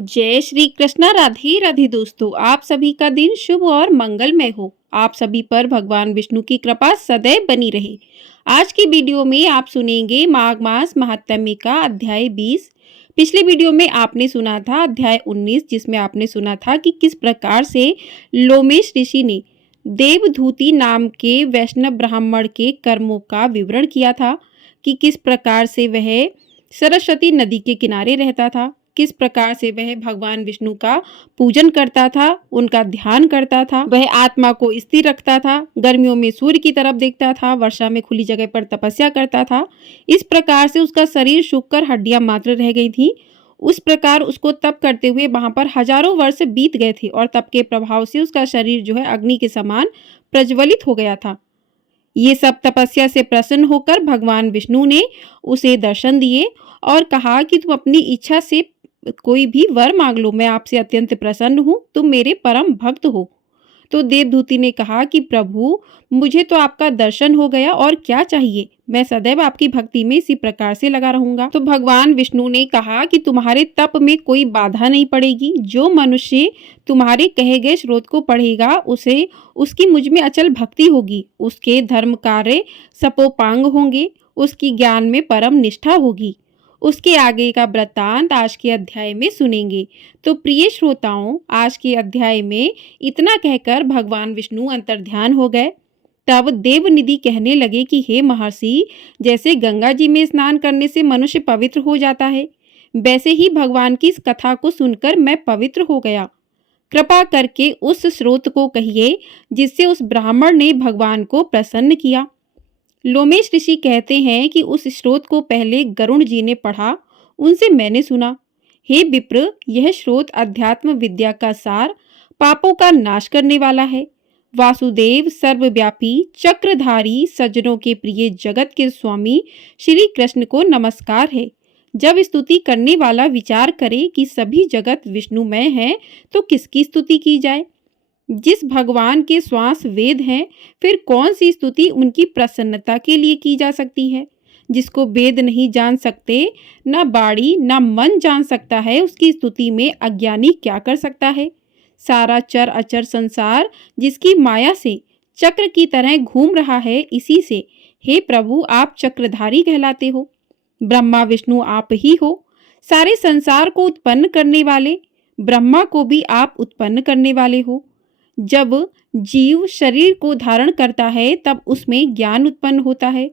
जय श्री कृष्णा। राधे राधे दोस्तों, आप सभी का दिन शुभ और मंगलमय हो। आप सभी पर भगवान विष्णु की कृपा सदैव बनी रहे। आज की वीडियो में आप सुनेंगे माघ मास महात्म्य का अध्याय 20। पिछले वीडियो में आपने सुना था अध्याय 19, जिसमें आपने सुना था कि किस प्रकार से लोमेश ऋषि ने देवधूति नाम के वैष्णव ब्राह्मण के कर्मों का विवरण किया था कि किस प्रकार से वह सरस्वती नदी के किनारे रहता था, किस प्रकार से वह भगवान विष्णु का पूजन करता था, उनका ध्यान करता था, वह आत्मा को स्थिर रखता था, गर्मियों में सूर्य की तरफ देखता था, वर्षा में खुली जगह पर तपस्या करता था। इस प्रकार से उसका शरीर सूखकर हड्डियां मात्र रह गई थी। उस प्रकार उसको तप करते हुए वहां पर हजारों वर्ष बीत गए थे और तप के प्रभाव से उसका शरीर जो है अग्नि के समान प्रज्वलित हो गया था। ये सब तपस्या से प्रसन्न होकर भगवान विष्णु ने उसे दर्शन दिए और कहा कि तुम अपनी इच्छा से कोई भी वर मांग लो, मैं आपसे अत्यंत प्रसन्न हूँ, तुम मेरे परम भक्त हो। तो देवदूति ने कहा कि प्रभु, मुझे तो आपका दर्शन हो गया, और क्या चाहिए, मैं सदैव आपकी भक्ति में इसी प्रकार से लगा रहूंगा। तो भगवान विष्णु ने कहा कि तुम्हारे तप में कोई बाधा नहीं पड़ेगी। जो मनुष्य तुम्हारे कहे गए स्रोत को पढ़ेगा, उसे उसकी मुझ में अचल भक्ति होगी, उसके धर्म कार्य सपोपांग होंगे, उसकी ज्ञान में परम निष्ठा होगी। उसके आगे का वृत्तांत आज के अध्याय में सुनेंगे। तो प्रिय श्रोताओं, आज के अध्याय में इतना कहकर भगवान विष्णु अंतर्ध्यान हो गए। तब देवनिधि कहने लगे कि हे महर्षि, जैसे गंगा जी में स्नान करने से मनुष्य पवित्र हो जाता है, वैसे ही भगवान की इस कथा को सुनकर मैं पवित्र हो गया। कृपा करके उस स्रोत को कहिए जिससे उस ब्राह्मण ने भगवान को प्रसन्न किया। लोमेश ऋषि कहते हैं कि उस स्रोत को पहले गरुण जी ने पढ़ा, उनसे मैंने सुना। हे विप्र, यह स्रोत अध्यात्म विद्या का सार, पापों का नाश करने वाला है। वासुदेव सर्वव्यापी चक्रधारी सज्जनों के प्रिय जगत के स्वामी श्री कृष्ण को नमस्कार है। जब स्तुति करने वाला विचार करे कि सभी जगत विष्णुमय है, तो किसकी स्तुति की जाए। जिस भगवान के श्वास वेद हैं, फिर कौन सी स्तुति उनकी प्रसन्नता के लिए की जा सकती है। जिसको वेद नहीं जान सकते, न बाड़ी न मन जान सकता है, उसकी स्तुति में अज्ञानी क्या कर सकता है। सारा चर अचर संसार जिसकी माया से चक्र की तरह घूम रहा है, इसी से हे प्रभु आप चक्रधारी कहलाते हो। ब्रह्मा विष्णु आप ही हो। सारे संसार को उत्पन्न करने वाले, ब्रह्मा को भी आप उत्पन्न करने वाले हो। जब जीव शरीर को धारण करता है, तब उसमें ज्ञान उत्पन्न होता है।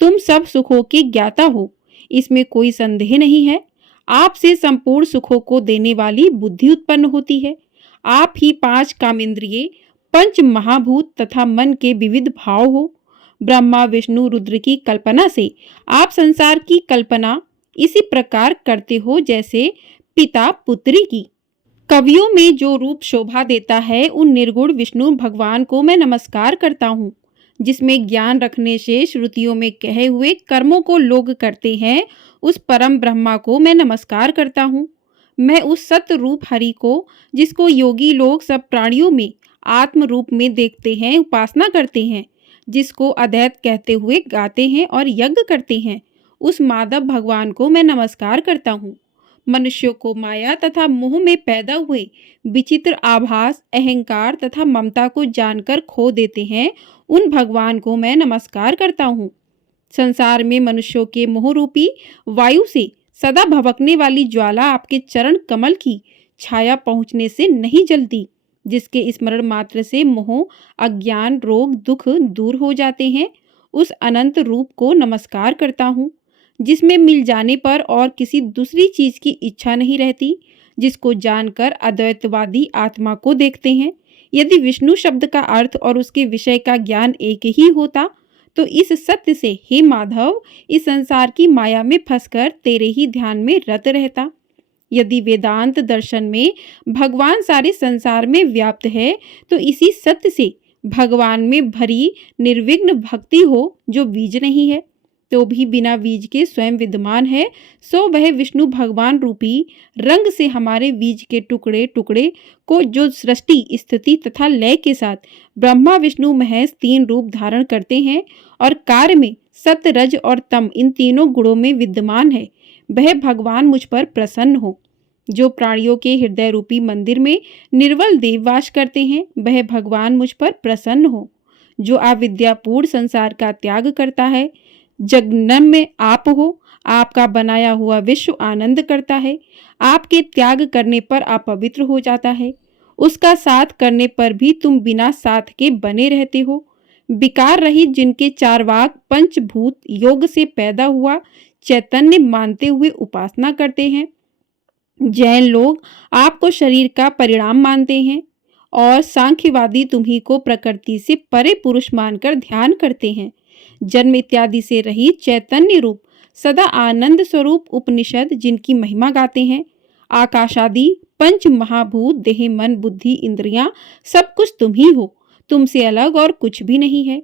तुम सब सुखों के ज्ञाता हो, इसमें कोई संदेह नहीं है। आपसे संपूर्ण सुखों को देने वाली बुद्धि उत्पन्न होती है। आप ही पांच कामेंद्रिय, पंच महाभूत तथा मन के विविध भाव हो। ब्रह्मा विष्णु रुद्र की कल्पना से आप संसार की कल्पना इसी प्रकार करते हो जैसे पिता पुत्री की। कवियों में जो रूप शोभा देता है, उन निर्गुण विष्णु भगवान को मैं नमस्कार करता हूँ। जिसमें ज्ञान रखने से श्रुतियों में कहे हुए कर्मों को लोग करते हैं, उस परम ब्रह्मा को मैं नमस्कार करता हूँ। मैं उस सत्य रूप हरि को, जिसको योगी लोग सब प्राणियों में आत्म रूप में देखते हैं, उपासना करते हैं, जिसको अद्वैत कहते हुए गाते हैं और यज्ञ करते हैं, उस माधव भगवान को मैं नमस्कार करता हूँ। मनुष्यों को माया तथा मोह में पैदा हुए विचित्र आभास, अहंकार तथा ममता को जानकर खो देते हैं, उन भगवान को मैं नमस्कार करता हूँ। संसार में मनुष्यों के मोह रूपी वायु से सदा भभकने वाली ज्वाला आपके चरण कमल की छाया पहुँचने से नहीं जलती, जिसके स्मरण मात्र से मोह, अज्ञान, रोग, दुख दूर हो जाते हैं, उस अनंत रूप को नमस्कार करता हूँ। जिसमें मिल जाने पर और किसी दूसरी चीज की इच्छा नहीं रहती, जिसको जानकर अद्वैतवादी आत्मा को देखते हैं। यदि विष्णु शब्द का अर्थ और उसके विषय का ज्ञान एक ही होता, तो इस सत्य से हे माधव, इस संसार की माया में फंसकर तेरे ही ध्यान में रत रहता। यदि वेदांत दर्शन में भगवान सारे संसार में व्याप्त है, तो इसी सत्य से भगवान में भरी निर्विघ्न भक्ति हो, जो बीज नहीं है तो भी बिना बीज के स्वयं विद्यमान है, सो वह विष्णु भगवान रूपी रंग से हमारे बीज के टुकड़े टुकड़े को, जो सृष्टि स्थिति तथा लय के साथ ब्रह्मा विष्णु महेश तीन रूप धारण करते हैं और कार्य में सत्य रज और तम इन तीनों गुणों में विद्यमान है, वह भगवान मुझ पर प्रसन्न हो। जो प्राणियों के हृदय रूपी मंदिर में निर्मल देव वास करते हैं, वह भगवान मुझ पर प्रसन्न हो। जो अविद्यापूर्ण संसार का त्याग करता है, जगन्नम में आप हो, आपका बनाया हुआ विश्व आनंद करता है। आपके त्याग करने पर अपवित्र हो जाता है, उसका साथ करने पर भी तुम बिना साथ के बने रहते हो। विकार रहित जिनके चारवाक पंचभूत योग से पैदा हुआ चैतन्य मानते हुए उपासना करते हैं। जैन लोग आपको शरीर का परिणाम मानते हैं और सांख्यवादी तुम्ही को प्रकृति से परे पुरुष मानकर ध्यान करते हैं। जन्म इत्यादि से रहित चैतन्य रूप सदा आनंद स्वरूप उपनिषद जिनकी महिमा गाते हैं। आकाशादि पंच महाभूत देह मन बुद्धि इंद्रियां सब कुछ तुम ही हो, तुमसे अलग और कुछ भी नहीं है।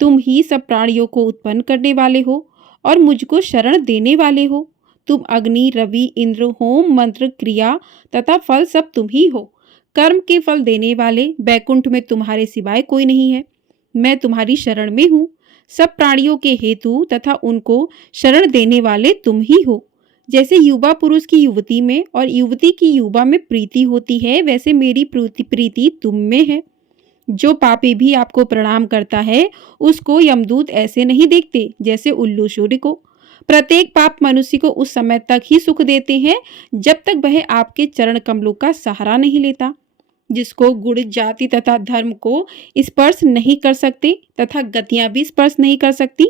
तुम ही सब प्राणियों को उत्पन्न करने वाले हो और मुझको शरण देने वाले हो। तुम अग्नि रवि इंद्र होम मंत्र क्रिया तथा फल सब तुम ही हो। कर्म के फल देने वाले बैकुंठ में तुम्हारे सिवाय कोई नहीं है। मैं तुम्हारी शरण में हूँ। सब प्राणियों के हेतु तथा उनको शरण देने वाले तुम ही हो। जैसे युवा पुरुष की युवती में और युवती की युवा में प्रीति होती है, वैसे मेरी प्रीति तुम में है। जो पापी भी आपको प्रणाम करता है, उसको यमदूत ऐसे नहीं देखते जैसे उल्लू सूर्य को। प्रत्येक पाप मनुष्य को उस समय तक ही सुख देते हैं जब तक वह आपके चरण कमलों का सहारा नहीं लेता। जिसको गुण जाति तथा धर्म को स्पर्श नहीं कर सकते तथा गतियां भी स्पर्श नहीं कर सकती,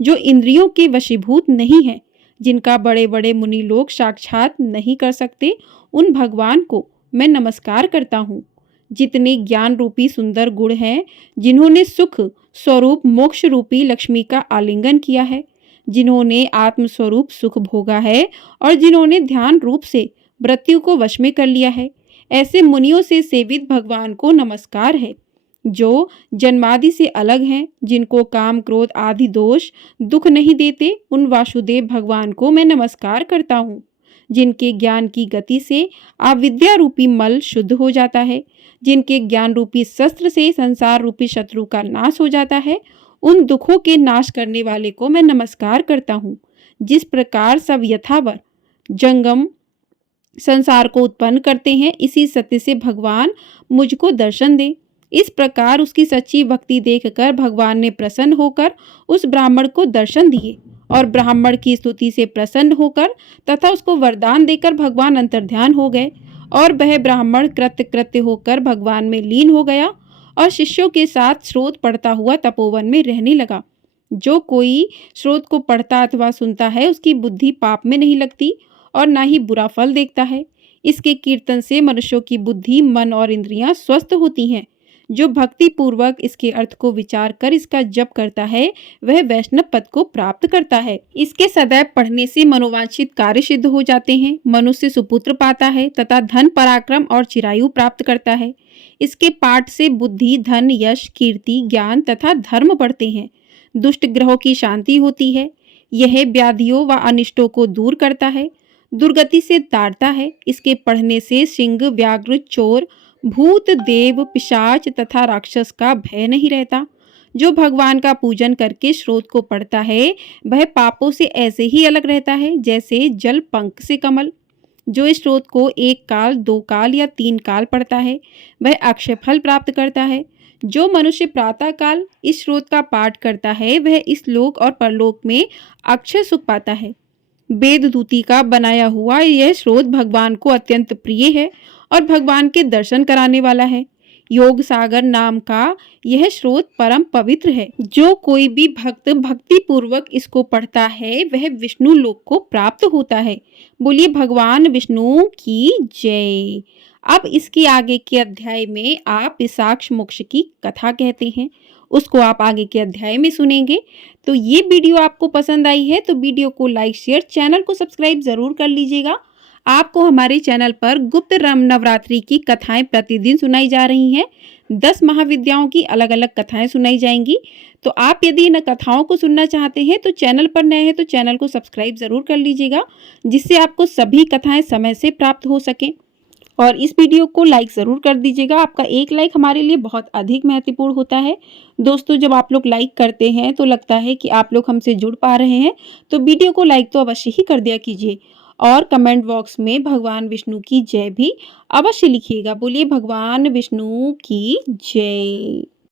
जो इंद्रियों के वशीभूत नहीं है, जिनका बड़े बड़े मुनि लोग साक्षात नहीं कर सकते, उन भगवान को मैं नमस्कार करता हूँ। जितने ज्ञान रूपी सुंदर गुण हैं, जिन्होंने सुख स्वरूप मोक्ष रूपी लक्ष्मी का आलिंगन किया है, जिन्होंने आत्मस्वरूप सुख भोगा है और जिन्होंने ध्यान रूप से मृत्यु को वश में कर लिया है, ऐसे मुनियों से सेवित भगवान को नमस्कार है। जो जन्मादि से अलग हैं, जिनको काम क्रोध आदि दोष दुख नहीं देते, उन वासुदेव भगवान को मैं नमस्कार करता हूँ। जिनके ज्ञान की गति से अविद्या रूपी मल शुद्ध हो जाता है, जिनके ज्ञान रूपी शस्त्र से संसार रूपी शत्रु का नाश हो जाता है, उन दुखों के नाश करने वाले को मैं नमस्कार करता हूँ। जिस प्रकार सब यथावर जंगम संसार को उत्पन्न करते हैं, इसी सत्य से भगवान मुझको दर्शन दे। इस प्रकार उसकी सच्ची भक्ति देखकर भगवान ने प्रसन्न होकर उस ब्राह्मण को दर्शन दिए और ब्राह्मण की स्तुति से प्रसन्न होकर तथा उसको वरदान देकर भगवान अंतर्ध्यान हो गए और वह ब्राह्मण कृत्य होकर भगवान में लीन हो गया और शिष्यों के साथ स्रोत पढ़ता हुआ तपोवन में रहने लगा। जो कोई स्रोत को पढ़ता अथवा सुनता है, उसकी बुद्धि पाप में नहीं लगती और ना ही बुरा फल देखता है। इसके कीर्तन से मनुष्यों की बुद्धि मन और इंद्रियां स्वस्थ होती हैं। जो भक्ति पूर्वक इसके अर्थ को विचार कर इसका जप करता है, वह वैष्णव पद को प्राप्त करता है। इसके सदैव पढ़ने से मनोवांछित कार्य सिद्ध हो जाते हैं, मनुष्य सुपुत्र पाता है तथा धन पराक्रम और चिरायु प्राप्त करता है। इसके पाठ से बुद्धि धन यश कीर्ति ज्ञान तथा धर्म बढ़ते हैं। दुष्ट ग्रहों की शांति होती है। यह व्याधियों व अनिष्टों को दूर करता है, दुर्गति से ताड़ता है। इसके पढ़ने से सिंह व्याघ्र चोर भूत देव पिशाच तथा राक्षस का भय नहीं रहता। जो भगवान का पूजन करके स्रोत को पढ़ता है, वह पापों से ऐसे ही अलग रहता है जैसे जल पंख से कमल। जो इस स्रोत को 1 काल 2 काल या 3 काल पढ़ता है, वह अक्षय फल प्राप्त करता है। जो मनुष्य प्रातः काल इस स्रोत का पाठ करता है, वह इस लोक और परलोक में अक्षय सुख पाता है। वेद दूती का बनाया हुआ यह स्रोत भगवान को अत्यंत प्रिय है और भगवान के दर्शन कराने वाला है। योग सागर नाम का यह स्रोत परम पवित्र है। जो कोई भी भक्त भक्ति पूर्वक इसको पढ़ता है, वह विष्णु लोक को प्राप्त होता है। बोलिए भगवान विष्णु की जय। अब इसके आगे के अध्याय में आप विशाक्ष मोक्ष की कथा कहते हैं, उसको आप आगे के अध्याय में सुनेंगे। तो ये वीडियो आपको पसंद आई है तो वीडियो को लाइक शेयर चैनल को सब्सक्राइब जरूर कर लीजिएगा। आपको हमारे चैनल पर गुप्त नवरात्रि की कथाएं प्रतिदिन सुनाई जा रही हैं। 10 महाविद्याओं की अलग अलग कथाएं सुनाई जाएंगी। तो आप यदि इन कथाओं को सुनना चाहते हैं तो चैनल पर नए हैं तो चैनल को सब्सक्राइब जरूर कर लीजिएगा, जिससे आपको सभी कथाएं समय से प्राप्त हो सकें। और इस वीडियो को लाइक ज़रूर कर दीजिएगा। आपका एक लाइक हमारे लिए बहुत अधिक महत्वपूर्ण होता है। दोस्तों, जब आप लोग लाइक करते हैं तो लगता है कि आप लोग हमसे जुड़ पा रहे हैं, तो वीडियो को लाइक तो अवश्य ही कर दिया कीजिए। और कमेंट बॉक्स में भगवान विष्णु की जय भी अवश्य लिखिएगा। बोलिए भगवान विष्णु की जय।